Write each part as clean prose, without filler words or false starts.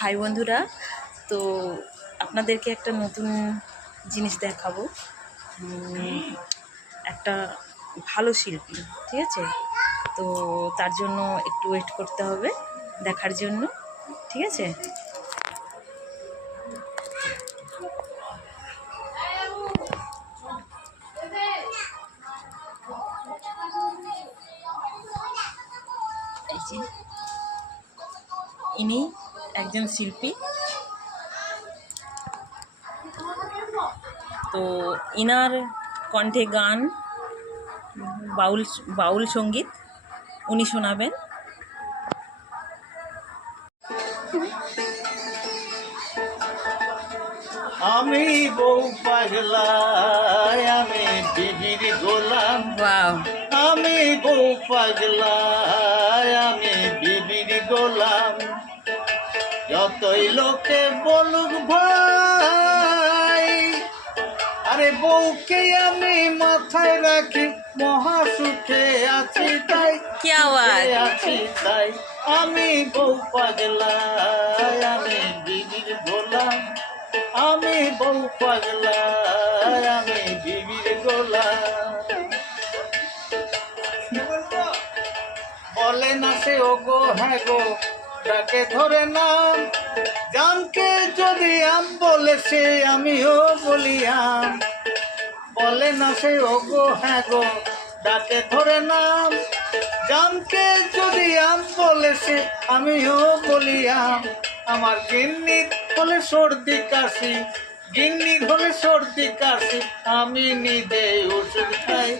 High বন্ধুরা, তো আপনাদেরকে একটা নতুন জিনিস দেখাবো। একটা ভালো শিল্পী, ঠিক আছে? তো তার জন্য একটু ওয়েট করতে হবে দেখার জন্য, ঠিক আছে? এই যে ইনি একজন শিল্পী। তো ইনার কণ্ঠে গান, বাউল সঙ্গীত উনি শোনাবেন। আমি বউ পাগলা, আমি বিবির গোলাম। আমি বউ পাগলা, আমি বিবির গোলাম। যতই লোকে বলুক ভাই, আরে বউকে আমি মাথায় রাখি, মহাসুখে আছি তাই, আছি তাই। আমি বউ পাগলা, আমি বিবির গোলাম। আমি বউ পাগলা, আমি বিবির গোলাম। বলে না সে ও গো হ্যাঁ গো, ডাকে ধরে নাম। জানকে যদি আম বলে সে আমিও বলিয়াম। বলে না সে ও গো হ্যাঁ গো, ডাকে ধরে নাম। জানকে যদি আম বলে সে আমিও বলিয়াম। আমার গিন্নির হলে সর্দি কাশি, গিন্নির হলে সর্দি কাশি, আমি নিজে ওষুধ খাই,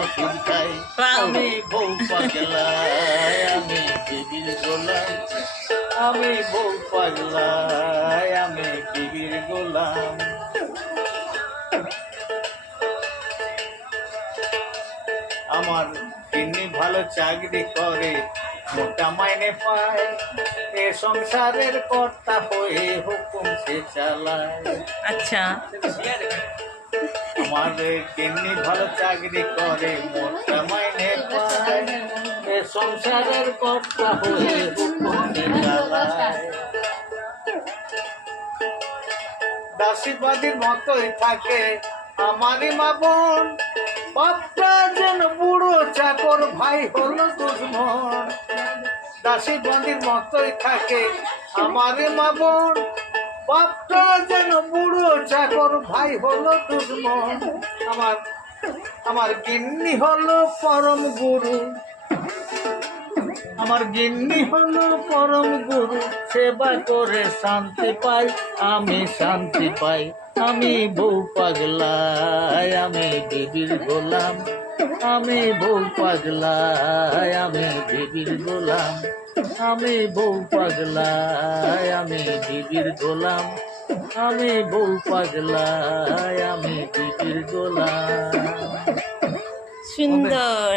ওষুধ খাই। আমি বউ পাগলা, আমি বিবির গোলাম। আমি বউ পাগলা, আমি বিবির গোলাম। আমার গিন্নি ভালো চাকরি করে, মোটা মাইনে পায়। এ সংসারের কর্তা হয়ে হুকুম সে চালায়। আচ্ছা, আমার গিন্নি ভালো চাকরি করে, মোটা মাইনে পায়। এ সংসারের কর্তা হয়ে হুকুম সে চালায়। দাসীবাদীর মতোই থাকে আমারই মা বোন। বাপটা যেন বুড়ো চাকর, ভাই হলো দুশ্মন। দাসীবাদীর মতোই থাকে আমারই মা বোন। বাপটা যেন বুড়ো চাকর, ভাই হলো দুশ্মন। আমার গিন্নি হলো পরম গুরু। আমার গিন্নি হলো পরম গুরু, সেবা করে শান্তি পাই, আমি শান্তি পাই। আমি বউ পাগলা, আমি বিবির গোলাম। আমি বউ পাগলা, আমি বিবির গোলাম। আমি বউ পাগলা, আমি বিবির গোলাম। আমি বউ পাগলা, আমি বিবির গোলাম। সুন্দর।